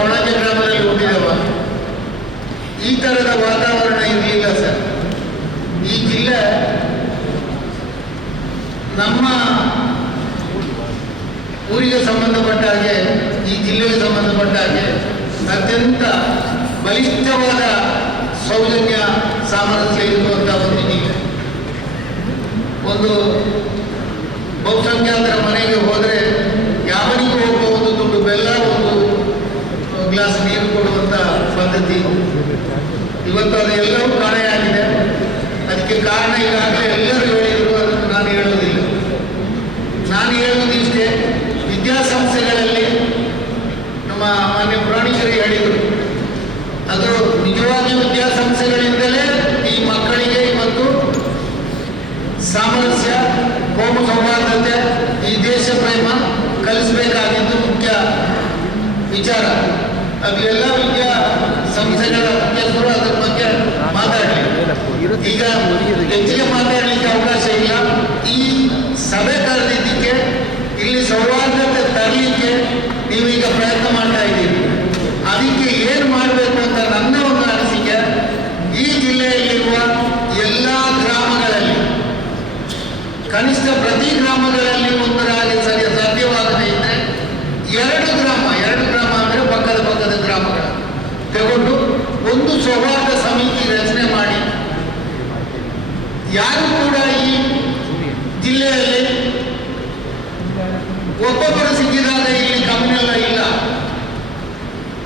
ಕೊಣಾಜೆ ಗ್ರಾಮದಲ್ಲಿ ಹುಟ್ಟಿದವ. ಈ ಥರದ ವಾತಾವರಣ ಇರಲಿಲ್ಲ ಸರ್. ಈ ಜಿಲ್ಲೆ ನಮ್ಮ ಊರಿಗೆ ಸಂಬಂಧಪಟ್ಟ ಹಾಗೆ, ಈ ಜಿಲ್ಲೆಗೆ ಸಂಬಂಧಪಟ್ಟ ಹಾಗೆ ಅತ್ಯಂತ ಬಲಿಷ್ಠವಾದ ಸೌಜನ್ಯ ಸಾಮರಸ್ಯ ಇರುವಂಥ ಒಂದು ಜಿಲ್ಲೆ. ಒಂದು ಬಹುಸಂಖ್ಯಾತರ ಮನೆಗೆ ಹೋದರೆ ಯಾವನಿಗೂ ಹೋಗುವ ಒಂದು ತುಂಡು ಬೆಲ್ಲ, ಒಂದು ಗ್ಲಾಸ್ ನೀರು ಕೊಡುವಂಥ ಪದ್ಧತಿ ಇವತ್ತು ಅದೆಲ್ಲವೂ ಕಾಣೆಯಾಗಿದೆ. ಅದಕ್ಕೆ ಕಾರಣ ಈಗಾಗಲೇ ಎಲ್ಲರೂ ಹೇಳಿದರು, ಅದನ್ನು ನಾನು ಹೇಳುವುದಿಲ್ಲ. ನಾನು ಹೇಳುವುದಿಷ್ಟೇ, ವಿದ್ಯಾಸಂಸ್ಥೆಗಳಲ್ಲಿ ನಮ್ಮ ಮಾನ್ಯ ಪುರಾಣಿಕರೇ ಹೇಳಿದರು, ಅದು ನಿಜವಾಗಿ ವಿದ್ಯಾಸಂಸ್ಥೆಗಳಿಂದಲೇ ಈ ಮಕ್ಕಳಿಗೆ ಇವತ್ತು ಸಾಮರಸ್ಯ, ಕೋಮು ಸೌಹಾರ್ದತೆ, ಈ ದೇಶ ಪ್ರೇಮ ಕಲಿಸಬೇಕಾಗಿದ್ದು ಮುಖ್ಯ ವಿಚಾರ. ಅದು ಎಲ್ಲ ವಿದ್ಯಾಸಂಸ್ಥೆಗಳ ಮುಖ್ಯಸ್ಥರು ಅದರ ಬಗ್ಗೆ ಮಾತಾಡಲಿ. ಈಗ ಹೆಚ್ಚಿಗೆ ಮಾತಾಡಲಿಕ್ಕೆ ಅವಕಾಶ ಇಲ್ಲ. ಈ ಸಭೆ ಕರೆದಿದ್ದಕ್ಕೆ, ಇಲ್ಲಿ ಸೌಹಾರ್ದತೆ ತರಲಿಕ್ಕೆ ನೀವೀಗ ಪ್ರಯತ್ನ ಮಾಡ್ತಾ ಇದ್ದೀರಿ. ಅದಕ್ಕೆ ಏನು ಮಾಡಬೇಕು ಅಂತ ನನ್ನ ಒಂದು ಅನಿಸಿಕೆ, ಈ ಜಿಲ್ಲೆಯಲ್ಲಿರುವ ಎಲ್ಲ ಗ್ರಾಮಗಳಲ್ಲಿ ಕನಿಷ್ಠ ಪ್ರತಿ ಗ್ರಾಮಗಳಲ್ಲಿ ಒಂದರಾಗಿ ಸಾಧ್ಯವಾಗದೇ ಇದ್ದರೆ ಎರಡು ಗ್ರಾಮ ಅಂದರೆ ಪಕ್ಕದ ಗ್ರಾಮಗಳ ತಗೊಂಡು ಒಂದು ಸೌಹಾರ್ದ ಸಮಿತಿ ರಚನೆ ಮಾಡಿ, ಯಾರು ಕೂಡ ಈ ಜಿಲ್ಲೆಯಲ್ಲಿ ಒಬ್ಬೊಬ್ಬರು ಸಿಕ್ಕಿದಾಗ ಇಲ್ಲಿ ಕಮ್ಯುನಲ್ ಇಲ್ಲ.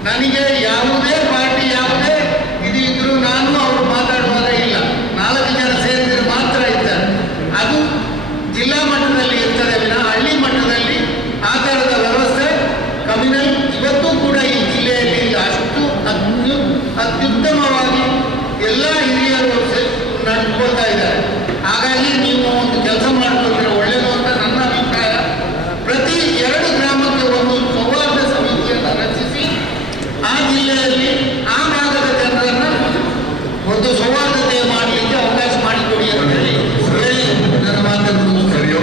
ನನಗೆ ಯಾವುದೇ ಪಾರ್ಟಿ ಯಾವುದೇ ಇದು ಇದ್ರೂ ನಾನು ಅವರು ಮಾತಾಡುವಾಗ ಇಲ್ಲ, 4 ಜನ ಸೇರಿದ್ರೆ ಮಾತ್ರ ಇದ್ದಾರೆ. ಅದು ಜಿಲ್ಲಾ ಮಟ್ಟದಲ್ಲಿ ಇರ್ತದೆ ವಿನ ಹಳ್ಳಿ ಮಟ್ಟದಲ್ಲಿ ಆ ಥರದ ವ್ಯವಸ್ಥೆ ಕಮ್ಯುನಲ್ ಇವತ್ತೂ ಕೂಡ ಈ ಜಿಲ್ಲೆಯಲ್ಲಿ ಅಷ್ಟು ಅತ್ಯುತ್ತಮವಾಗಿ ಎಲ್ಲ ಹಿರಿಯರು ನಡೆದುಕೊಳ್ತಾ ಇದ್ದಾರೆ. ಹಾಗಾಗಿ ನೀವು ಒಂದು ಕೆಲಸ ಮಾಡಿಕೊಂಡ್ರೆ ಒಳ್ಳೆಯದು ಅಂತ ನನ್ನ ಅಭಿಪ್ರಾಯ. ಪ್ರತಿ 2 ಗ್ರಾಮಕ್ಕೆ ಒಂದು ಸೌಹಾರ್ದ ಸಮಿತಿಯನ್ನು ರಚಿಸಿ ಆ ಜಿಲ್ಲೆಯಲ್ಲಿ